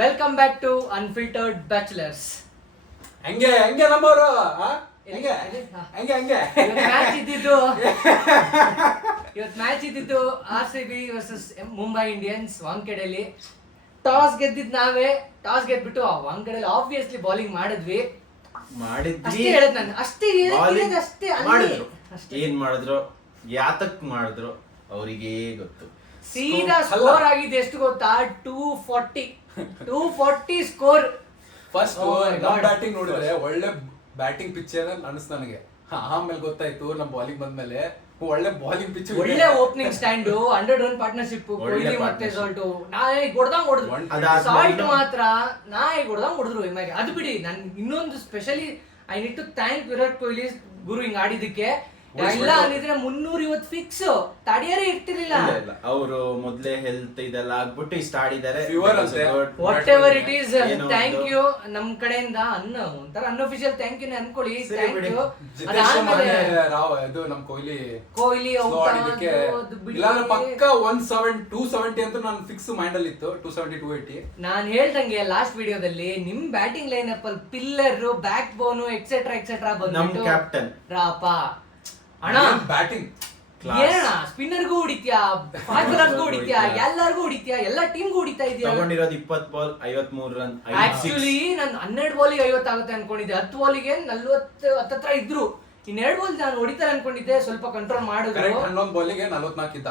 Welcome back to unfiltered bachelors. ಹಂಗೆ ನಮ್ಮವರು ಇವತ್ತು ಮ್ಯಾಚ್ ಇದ್ದಿದ್ದು RCB ವರ್ಸಸ್ ಮುಂಬೈ ಇಂಡಿಯನ್ಸ್. ವಾಂಖೆಡೆಯಲ್ಲಿ ಟಾಸ್ ಗೆದ್ದಿದ್ ನಾವೇ. ಟಾಸ್ ಗೆದ್ಬಿಟ್ಟು ವಾಂಖೆಡೆಯಲ್ಲಿ ಆಬ್ವಿಯಸ್ಲಿ ಬೌಲಿಂಗ್ ಮಾಡಿದ್ವಿ. ಅಷ್ಟೇ ಹೇಳದ್ ನಾನು. ಅಷ್ಟೇ ಏನ್ ಮಾಡಿದ್ರು, ಯಾತಕ್ ಮಾಡಿದ್ರು ಅವರಿಗೆ ಗೊತ್ತು. ಸೀದಾ ಸ್ಕೋರ್ ಆಗಿದೆ ಎಷ್ಟು ಗೊತ್ತಾ? 240 ಸ್ಕೋರ್. ಫಸ್ಟ್ ಬ್ಯಾಟಿಂಗ್ ನೋಡಿದ್ರೆ ಒಳ್ಳೆ ಬ್ಯಾಟಿಂಗ್ ಪಿಚ್ ಅನಿಸ್ತು ನನಗೆ. ಆಮೇಲೆ ಗೊತ್ತಾಯ್ತು ನಮ್ ಬಾಲಿಂಗ್ ಬಂದ್ಮೇಲೆ ಒಳ್ಳೆ ಬಾಲಿಂಗ್ ಪಿಚ್, ಒಳ್ಳೆ opening stand, 100 run partnership Kohli ಮತ್ತೆ ಸಾಲ್ಟ್. ನಾಯಿ ಹೊಡೆದಂಗ್ ಹೊಡೆದ್ರು. ಸಾಲ್ಟ್ ಮಾತ್ರ ನಾಯಿ ಹೊಡೆದಂಗ್ ಹೊಡೆದ್ರು. ಅದು ಬಿಡಿ, ನನ್ ಇನ್ನೊಂದು specially I need to thank Virat Kohli ಗುರು ಹಿಂಗ್ ಆಡಿದಕ್ಕೆ. ಇಲ್ಲ ಅಂದಿದ್ರೆ 350 ಫಿಕ್ಸ್ ತಡಿಯರೇ ಇರ್ತಿರ್ಲಿಲ್ಲ. ಅವರು ಮೊದ್ಲೇ ಹೆಲ್ತ್ ಇದೆಲ್ಲ ಆಗ್ಬಿಟ್ಟು ಇಷ್ಟ ಆಡಿದ್ದಾರೆ. Whatever it is, thank you ನಮ್ ಕಡೆಯಿಂದ. ಒಂಥರ ಅನ್ಅಫಿಷಿಯಲ್ ಥ್ಯಾಂಕ್ ಯು ಅನ್ಕೊಳ್ಳಿ. Thank you. ನಮ್ ಕೊಹ್ಲಿ ಪಕ್ಕ 270 ಅಂತ ನಾನು ಫಿಕ್ಸ್ ಮೈಂಡ್ ಅಲ್ಲಿ ಇತ್ತು. 270 280 ನಾನ್ ಹೇಳ್ದಂಗೆ ಲಾಸ್ಟ್ ವಿಡಿಯೋದಲ್ಲಿ ನಿಮ್ ಬ್ಯಾಟಿಂಗ್ ಲೈನ್ ಅಪ್ ಅಲ್ಲಿ ಪಿಲ್ಲರ್, ಬ್ಯಾಕ್ ಬೋನ್ ಎಕ್ಸೆಟ್ರಾ ಬಂದ್ಬಿಟ್ಟು ಕ್ಯಾಪ್ಟನ್ ರಾಪ ಅಣ್ಣ ಬ್ಯಾಟಿಂಗ್ ಏನಣ್ಣ, ಸ್ಪಿನ್ನರ್ಗೂ ಹೊಡಿತ್ಯಾ, ಫಾಸ್ಟ್ ಬೌಲರ್ಗೂ ಹೊಡಿತ್ಯಾ, ಎಲ್ಲರಿಗೂ ಹೊಡಿತ್ಯಾ, ಎಲ್ಲ ಟೀಮ್ಗೂ ಹೊಡಿತಾ ಇದೆಯಾ. ತಗೊಂಡಿರೋದು 20 ಬಾಲ್ 53 ರನ್. ಆಕ್ಚುಲಿ ನಾನು 12 ಬಾಲಿಗೆ 50 ಆಗುತ್ತೆ ಅನ್ಕೊಂಡಿದ್ದೆ. 10 ಬಾಲಿಗೆ 40 ಹತ್ತತ್ರ ಇದ್ರು. ಇನ್ನೆರಡು ಬಾಲ್ ನಾನು ಹೊಡಿತಾರೆ ಅನ್ಕೊಂಡಿದ್ದೆ. ಸ್ವಲ್ಪ ಕಂಟ್ರೋಲ್ ಮಾಡಿದ್ರು. 11 ಬಾಲಿಗೆ 44 ಇದ್ದ.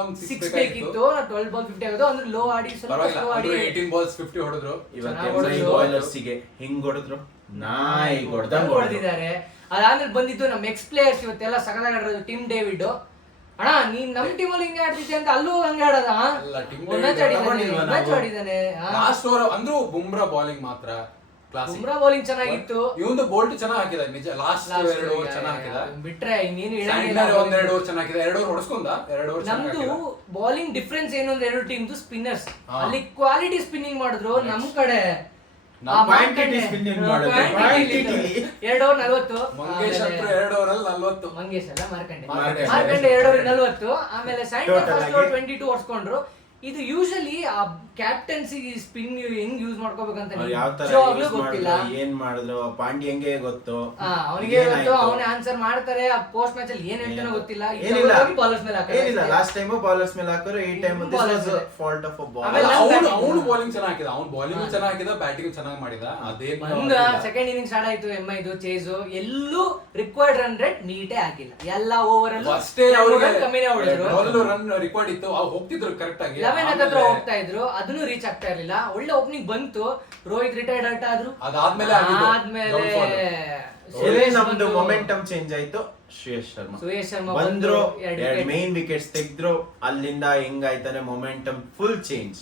ಒಂದ್ 6 ಬೇಕಿತ್ತು. 12 ಬಾಲ್ 50 ಆಗೋದು ಅಂದ್ರೆ ಲೋ ಆಡಿ, ಸ್ವಲ್ಪ ಸ್ಲೋ ಆಡಿ 18 ಬಾಲ್ಸ್ 50 ಹೊಡೆದ್ರು. ಇವತ್ತು ಬಾಯ್ಲರ್ಸ್ ಗೆ ಹಿಂಗ್ ಹೊಡೆದ್ರು, ನಾಯಿ ಹೊಡೆದಿದ್ದಾರೆ. ಅದಾದ್ಮೇಲೆ ಬಂದಿದ್ದು ನಮ್ಮ ಎಕ್ಸ್ ಪ್ಲೇಯರ್ಸ್ ಇವತ್ತೆಲ್ಲ ಸಕಲಾಗಿರೋದು. ಟಿಮ್ ಡೇವಿಡ್ ಅಣ್ಣ, ನೀನ್ ನಮ್ ಟೀಮ್ ಅಲ್ಲಿ ಹಿಂಗೆ ಆಡ್ತಿದ್ದೆ ಅಂತ ಅಲ್ಲೂ ಹಂಗೆ ಆಡೋದ. ಲಾಸ್ಟ್ ಓವರ್ ಅಂದ್ರೂ ಬುಮ್ರಾ ಬೌಲಿಂಗ್ ಮಾತ್ರ ಬುಮ್ರಾ ಬೌಲಿಂಗ್ ಚೆನ್ನಾಗಿತ್ತು. ಇವಂದು ಬೋಲ್ಟ್ ಚೆನ್ನಾಗಿ ಹಾಕಿದ. ನಿಜ ಲಾಸ್ಟ್ 2 ಓವರ್ ಚೆನ್ನಾಗಿ ಹಾಕಿದ. ಬಿಟ್ರೆ ಇನ್ನೇನು ಒಂದೆರಡು ಓವರ್ ಚೆನ್ನಾಗಿದೆ. 2 ಓವರ್ ಹೊಡೆಸ್ಕೊಂಡ. 2 ಓವರ್ ನಮ್ದು ಬೌಲಿಂಗ್ ಡಿಫ್ರೆನ್ಸ್ ಏನು ಅಂದ್ರೆ ಎರಡು ಟೀಮ್ದು ಸ್ಪಿನ್ನರ್ಸ್ ಅಲ್ಲಿ ಕ್ವಾಲಿಟಿ ಸ್ಪಿನ್ನಿಂಗ್ ಮಾಡಿದ್ರು. ನಮ್ ಕಡೆ 2 ಓವರ್ 40. ಮಂಗೇಶ್ 2 ಓವರ್ ಅಲ್ಲಿ 40. ಮಂಗೇಶ್ ಅಲ್ಲ, ಮಾರ್ಕಂಡೆ 2 ಓವರ್ 40. ಆಮೇಲೆ ಸ್ಯಾಂಟರ್ ಫಸ್ಟ್ ಓವರ್ 22 ಹೊಡ್ಸ್ಕೊಂಡ್ರು. ಇದು ಯೂಶಲಿ ಆ ಕ್ಯಾಪ್ಟನ್ಸಿ ಸ್ಪಿನ್ ಹೆಂಗ್ ಯೂಸ್ ಮಾಡ್ಕೋಬೇಕಂತ ಗೊತ್ತಿಲ್ಲ. ಏನ್ ಮಾಡಿದ್ರು ಪಾಂಡ್ಯಂಗೆ ಗೊತ್ತು, ಅವನಿಗೆ ಗೊತ್ತು. ಅವನೇ ಆನ್ಸರ್ ಮಾಡ್ತಾರೆ. ಆ ಪೋಸ್ಟ್ ಮ್ಯಾಚ್ ಅಲ್ಲಿ ಏನ್ ಹೇಳ್ತಾನೋ ಗೊತ್ತಿಲ್ಲ. ಬಾಲರ್ಸ್ ಮೇಲೆ ಏನಿಲ್ಲ, ಲಾಸ್ಟ್ ಟೈಮ್ ಬಾಲರ್ಸ್ ಮೇಲೆ ಹಾಕೋರು, ಈ ಟೈಮ್ ಫಾಲ್ಟ್ ಆಫ್ ಬಾಲ್. ಅವನು ಬೌಲಿಂಗ್ ಚೆನ್ನಾಗಿದೆ. ಅವ್ನು ಬೌಲಿಂಗ್ ಚೆನ್ನಾಗಿದೆ, ಬ್ಯಾಟಿಂಗ್ ಚೆನ್ನಾಗಿ ಮಾಡಿದ. ಅದೇ ಸೆಕೆಂಡ್ ಇನ್ನಿಂಗ್ ಸ್ಟಾರ್ಟ್ ಆಯ್ತು. MI ಚೇಸು ಎಲ್ಲೂ ರಿಕ್ವೈರ್ಡ್ ರನ್ ರೇಟ್ ನೀಟೇ ಆಗಿಲ್ಲ. ಎಲ್ಲ ಓವರ್ ಅಲ್ಲೂ ಅಷ್ಟೇ ಕಮ್ಮಿನೇ ಹೊಡೆದ್ರು. ರನ್ ರಿಕ್ವೈರ್ಡ್ ಇತ್ತು, ಅವ್ರು ಹೋಗ್ತಿದ್ರು ಕರೆಕ್ಟ್ ಆಗಿ. 11 ಹತ್ರ ಹೋಗ್ತಾ ಇದ್ರು, ಅದನ್ನು ರೀಚ್ ಆಗ್ತಾ ಇರ್ಲಿಲ್ಲ. ಒಳ್ಳೆ ಓಪನಿಂಗ್ ಬಂತು. ರೋಹಿತ್ ರಿಟೈರ್ಡ್ ಔಟ್ ಆದ್ರು. ಅದಾದ್ಮೇಲೆ ನಮ್ದು ಮೊಮೆಂಟಮ್ ಚೇಂಜ್ ಆಯ್ತು. ಸುಯೇಶ್ ಶರ್ಮಾ ಬಂದ್ರು, 2 ಮೇನ್ ವಿಕೆಟ್ಸ್ ತೆಗೆದ್ರು. ಅಲ್ಲಿಂದ ಹೆಂಗಾಯ್ತಾನೆ ಮೊಮೆಂಟಮ್ ಫುಲ್ ಚೇಂಜ್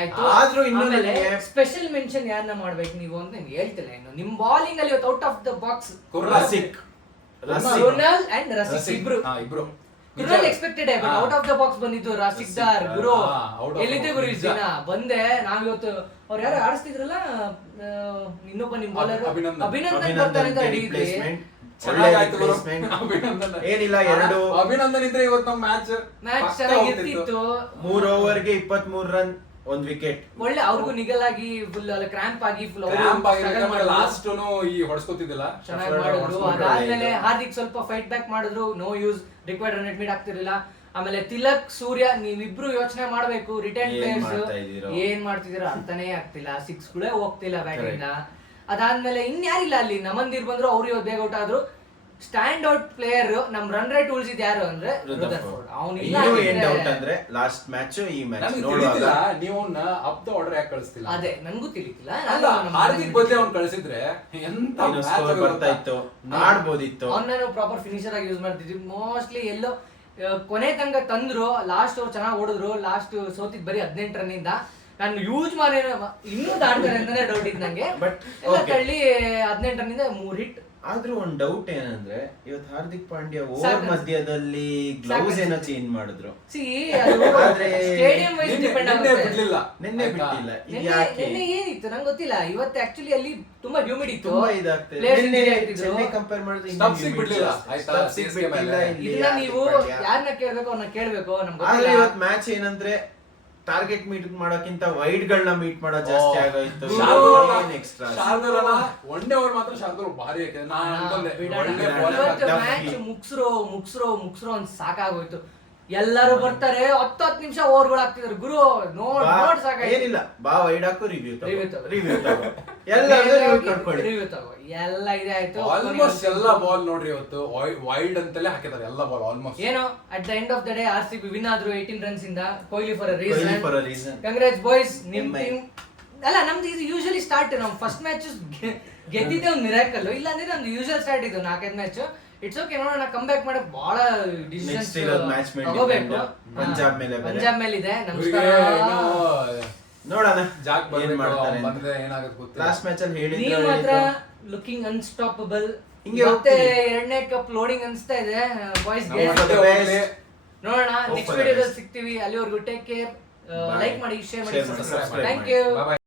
ಆಯ್ತು. ಆದ್ರೂ ಇನ್ನೊಂದು ಸ್ಪೆಷಲ್ ಮೆನ್ಷನ್ ಯಾರನ್ನ ಮಾಡ್ಬೇಕು ನೀವು ಅಂತ ಹೇಳ್ತಿಲ್ಲ. ಇನ್ನು ನಿಮ್ ಬೌಲಿಂಗ್ ಅಲ್ಲಿ out of the box Ronald and Rasikh ಇಬ್ರು expected. But out of the box ಬಂದಿದ್ದು ರಾಸಿಕ್ ದಾರ್. ಗುರು ಎಲ್ಲಿದೆ ಗುರು ಇಷ್ಟು ದಿನ ಬಂದೆ. ನಾವಿವತ್ತು ಅವ್ರು ಯಾರು ಆಡಿಸ್ತಿದ್ರಲ್ಲ, ಇನ್ನೊಬ್ಬ ನಿಮ್ ಬೌಲರ್ ಅಭಿನಂದನ್ ಬರ್ತಾರೆ ಅಂತ ಹಿಡಿಯುತ್ತೆ. ಏನಿಲ್ಲ, 2 ಅಭಿನಂದನ್ ಇದ್ರೆ ಇವತ್ತು ಮ್ಯಾಚ್ ಚೆನ್ನಾಗಿರ್ತಿತ್ತು. 3 ಓವರ್ಗೆ 23 ರನ್, 1 ವಿಕೆಟ್. ಒಳ್ಳೆ ಅವ್ರಿಗೂ ನಿಗಲಾಗಿ ಫುಲ್ ಕ್ರಾಂಪ್ ಆಗಿ ಫುಲ್ ಲಾಸ್ಟ್ ಈ ಹೊಡ್ಸ್ಕೊತಿದ್ದಿಲ್ಲ, ಚೆನ್ನಾಗಿ ಮಾಡಿದ್ರು. ಅದಾದ್ಮೇಲೆ ಹಾರ್ದಿಕ್ ಸ್ವಲ್ಪ ಫೈಟ್ ಬ್ಯಾಕ್ ಮಾಡಿದ್ರು. No use, required run meet ಆಗ್ತಿರ್ಲಿಲ್ಲ. ಆಮೇಲೆ ತಿಲಕ್, ಸೂರ್ಯ, ನೀವಿಬ್ರು ಯೋಚನೆ ಮಾಡ್ಬೇಕು. ರಿಟರ್ನ್ ಪ್ಲೇಯರ್ಸ್ ಏನ್ ಮಾಡ್ತಿದೀರ ಅಂತಾನೆ ಆಗ್ತಿಲ್ಲ. 6 ಗಳೇ ಹೋಗ್ತಿಲ್ಲ ಬ್ಯಾಟಿಂಗ್. ಅದಾದ್ಮೇಲೆ ಇನ್ಯಾರಿಲ್ಲ ಅಲ್ಲಿ. ನಮಂದಿರ್ ಬಂದ್ರು, ಅವ್ರು ಇವತ್ತು ಬೇಗ ಔಟ್ ಆದ್ರು. ಸ್ಟ್ಯಾಂಡ್ ಔಟ್ ಪ್ಲೇಯರ್ ನಮ್ ರನ್ ರೇಟ್ ಉಳಿಸಿದ್ ಯಾರು ಅಂದ್ರೆ ರುದರ್ಫೋರ್ಡ್. ಅಂದ್ರೆ ಲಾಸ್ಟ್ ಮ್ಯಾಚ್ ಈ ಮ್ಯಾಚ್ ನೀವು ಅಪ್ ದ ಆರ್ಡರ್ ಯಾಕೆ ಕಳಿಸ್ತಿಲ್ಲ? ಅದೇ ನನ್ಗೂ ತಿಳಿತಿಲ್ಲ. ಹಾರ್ದಿಕ್ ಬದಲೇ ಅವ್ನು ಕಳಿಸಿದ್ರೆ ಎಂತ ಬರ್ತಾ ಇತ್ತು, ಮಾಡ್ಬೋದಿತ್ತು. ಅವ್ನ ಪ್ರಾಪರ್ ಫಿನಿಶರ್ ಆಗಿ ಯೂಸ್ ಮಾಡ್ತಿದ್ವಿ. ಮೋಸ್ಟ್ಲಿ ಎಲ್ಲೋ ಕೊನೆ ತನಕ ತಂದ್ರು. ಲಾಸ್ಟ್ ಓವರ್ ಚೆನ್ನಾಗಿ ಓಡಿದ್ರು. ಲಾಸ್ಟ್ ಸೋತಿದ್ ಬರೀ 18 ರನ್ನಿಂದ. ನಾನು ಯೂಸ್ ಮಾಡಿ ಇನ್ನೂ ದಾಡ್ತಾರೆ ಅಂತಾನೆ ಡೌಟ್ ಇತ್ತು ನಂಗೆ. ಬಟ್ ತಳ್ಳಿ 18 ರನ್ನಿಂದ 3 ಹಿಟ್. ಆದ್ರೂ ಒಂದ್ ಡೌಟ್ ಏನಂದ್ರೆ, ಇವತ್ತು ಹಾರ್ದಿಕ್ ಪಾಂಡ್ಯ ಓವರ್ ಮಧ್ಯದಲ್ಲಿ ಗ್ಲೌಸ್ ಏನೋ ಚೇಂಜ್ ಮಾಡಿದ್ರು. ಸ್ಟೇಡಿಯಂ ವೈಸ್ ಡಿಪೆಂಡ್ ಆಗುತ್ತೆ. ನಿನ್ನೆ ಬಿಟ್ಟಿಲ್ಲ. ನಿನ್ನೆ ಏನಿತ್ತು ನಂಗೆ ಗೊತ್ತಿಲ್ಲ. ಇವತ್ತು ಆಕ್ಚುಲಿ ಅಲ್ಲಿ ತುಂಬಾ ಹ್ಯೂಮಿಡ್ ಇತ್ತು. ತುಂಬಾ ಇದಾಗ್ತದೆ. ಚೆನ್ನೈ ಕಂಪೇರ್ ಮಾಡಿದ್ರೆ ಇದನ್ನ ನೀವು ಯಾರನ್ನ ಕೇಳ್ಬೇಕು ಅವ್ರನ್ನ ಕೇಳ್ಬೇಕು. ನಮ್ಗೆ ಇವತ್ತು ಮ್ಯಾಚ್ ಏನಂದ್ರೆ ಟಾರ್ಗೆಟ್ ಮೀಟ್ ಮಾಡೋಕ್ಕಿಂತ ವೈಡ್ ಗಳನ್ನ ಮೀಟ್ ಮಾಡೋದು ಜಾಸ್ತಿ ಆಗೋಯ್ತು. Extra Shardul one day over ಮಾತ್ರ ಶಾರ್ದೂಲ್ ಭಾರಿ ಯಾಕೆ ನಾನು ಅನ್ಕೊಂಡೆ ಒಳ್ಳೆ bowler ಮ್ಯಾಚ್ ಮುಗ್ಸ್ರೋ ಅಂತ ಸಾಕಾಗೋಯ್ತು. ಎಲ್ಲರೂ ಬರ್ತಾರೆ 10 ನಿಮಿಷ ಓವರ್ಗಳು ಹಾಕ್ತಿದ್ರು ಗುರು ನೋಡ್ ಸಾಕಾಯ್ತು. ಏನಿಲ್ಲ ಬಾ ವೈಡ್ ಹಾಕು ರಿವ್ಯೂ Review ತಗೋ ಎಲ್ಲ ಇದೆ ಆಯ್ತು. ಆಲ್ಮೋಸ್ಟ್ ಎಲ್ಲ ಬಾಲ್ ನೋಡ್ರಿ ಇವತ್ತು ವೈಲ್ಡ್ ಅಂತಲೇ ಹಾಕಿದ್ದಾರೆ ಎಲ್ಲ ಬಾಲ್ ಆಲ್ಮೋಸ್ಟ್. ಏನೋ at the end of the day RCB win ಆದ್ರು 18 ರನ್ಸ್ ಇಂದ. Kohli for a reason. Reason. Congrats boys. ನಿಮ್ ಟೀಮ್ ಅಲ್ಲ ನಮ್ದು ಇದು ಯೂಶುವಲಿ ಸ್ಟಾರ್ಟ್ ನಮ್ ಫಸ್ಟ್ ಮ್ಯಾಚ್ ಗೆದ್ದಿದ್ದೆ ಒಂದು ಮಿರಾಕಲ್. ಇಲ್ಲ ಅಂದ್ರೆ ನಮ್ದು ಯೂಶುವಲ್ ಸ್ಟಾರ್ಟ್ ಇದು 4-5 ಮ್ಯಾಚ್. ಇಟ್ಸ್ ಓಕೆ ನೋಡೋಣ ಕಮ್ ಬ್ಯಾಕ್ ಮಾಡಕ್ ಬಹಳ ಡಿಸಿಷನ್ಸ್ ತಗೋಬೇಕು. ಪಂಜಾಬ್ ಮೇಲೆ ಇದೆ ನೋಡೋಣ ಜಾಕ್ ಏನ್ ಮಾಡ್ತಾರೆ ಬಂದ್ರೆ ಏನಾಗುತ್ತೆ ಗೊತ್ತಿಲ್ಲ. ಲಾಸ್ಟ್ ಮ್ಯಾಚ್ ಅಲ್ಲಿ ನೀವು ಹೇಳಿದ್ರು ಮಾತ್ರ ಲುಕಿಂಗ್ ಅನ್ಸ್ಟಾಪಬಲ್. ಹಿಂಗೆ ಮತ್ತೆ ಹೋಗ್ತೀವಿ. 2ನೇ ಕಪ್ ಲೋಡಿಂಗ್ ಅನ್ಸ್ತಾ ಇದೆ ಬಾಯ್ಸ್. ನೋಡೋಣ ನೆಕ್ಸ್ಟ್ Hopefully. ವಿಡಿಯೋದಲ್ಲಿ ಸಿಗ್ತೀವಿ. ಅಲ್ಲಿವರೆಗೂ ಟೇಕ್ ಕೇರ್. ಲೈಕ್ ಮಾಡಿ, ಶೇರ್ ಮಾಡಿ, Share ಮಾಡಿ, ಸಬ್ಸ್ಕ್ರೈಬ್ ಮಾಡಿ. subscribe ಥ್ಯಾಂಕ್ ಮಾಡಿ. ಯು. Bye bye.